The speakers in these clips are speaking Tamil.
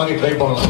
மாதிரி ட்ரை பண்ணலாம்.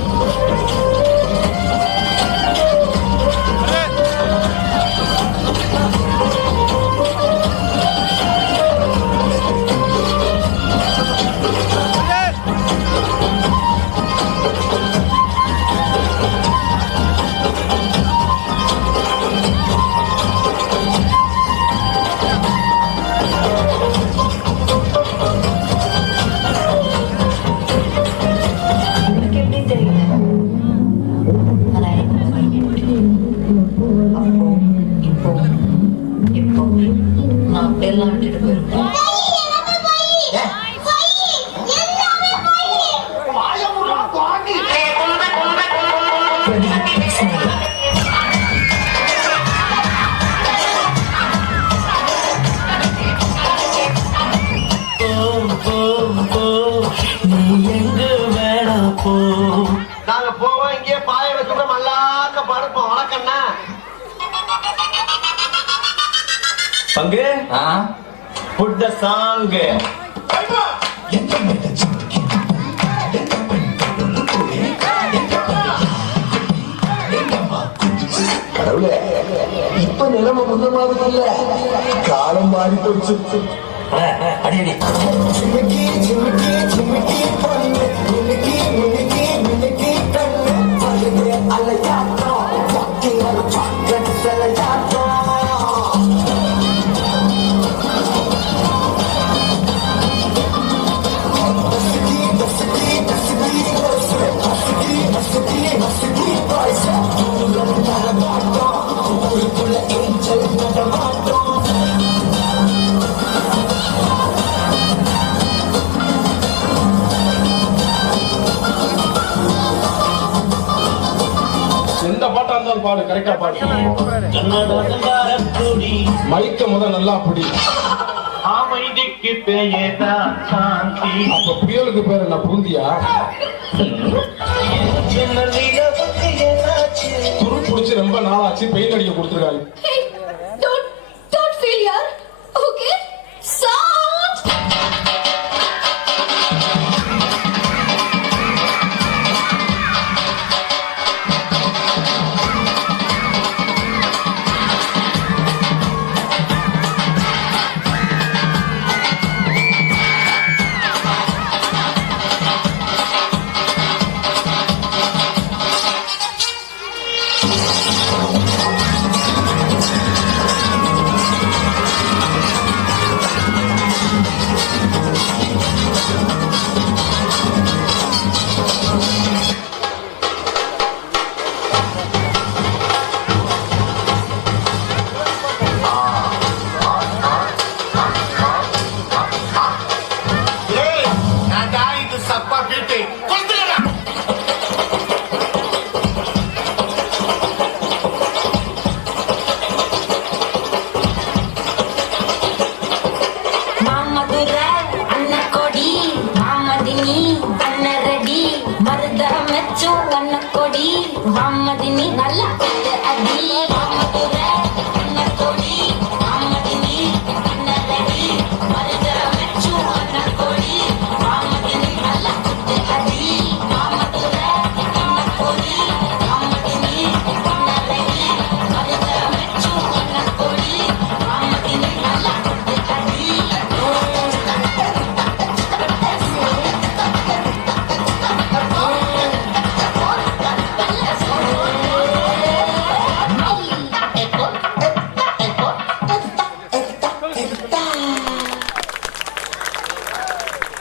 நாங்க போவோம், இங்கே பாய வச்சுட்டு மல்லாக்க படுப்போம். வணக்கண்ணா பங்கு புட் த சாங். கடவுளே, இப்ப நிலைமை முன்ன மாதிரி இல்ல, காலம் மாறி போச்சு. அடி சிமிக்கி சிமிக்கி சிமிக்கி பண்ணு, மினுக்கி மினுக்கி மினுக்கி கண்ணு, பழுது அலையாட்டம், பக்கிகள் பக்கத்து சிலையாட்டம். எந்த பாட்டா இருந்தாலும் பாடு, கரெக்டா பாடு. மைக்க முதல் நல்லா அப்படி. அமைதிக்கு பெயர்தான் சாந்தி. அப்ப புயலுக்கு பேர் என்ன, பூந்தியா? துரு புடிச்சு ரொம்ப நாளாச்சு, பெயின் அடிக்க கொடுத்துருக்காங்க. Hey, don't feel yaar. Okay? Sound.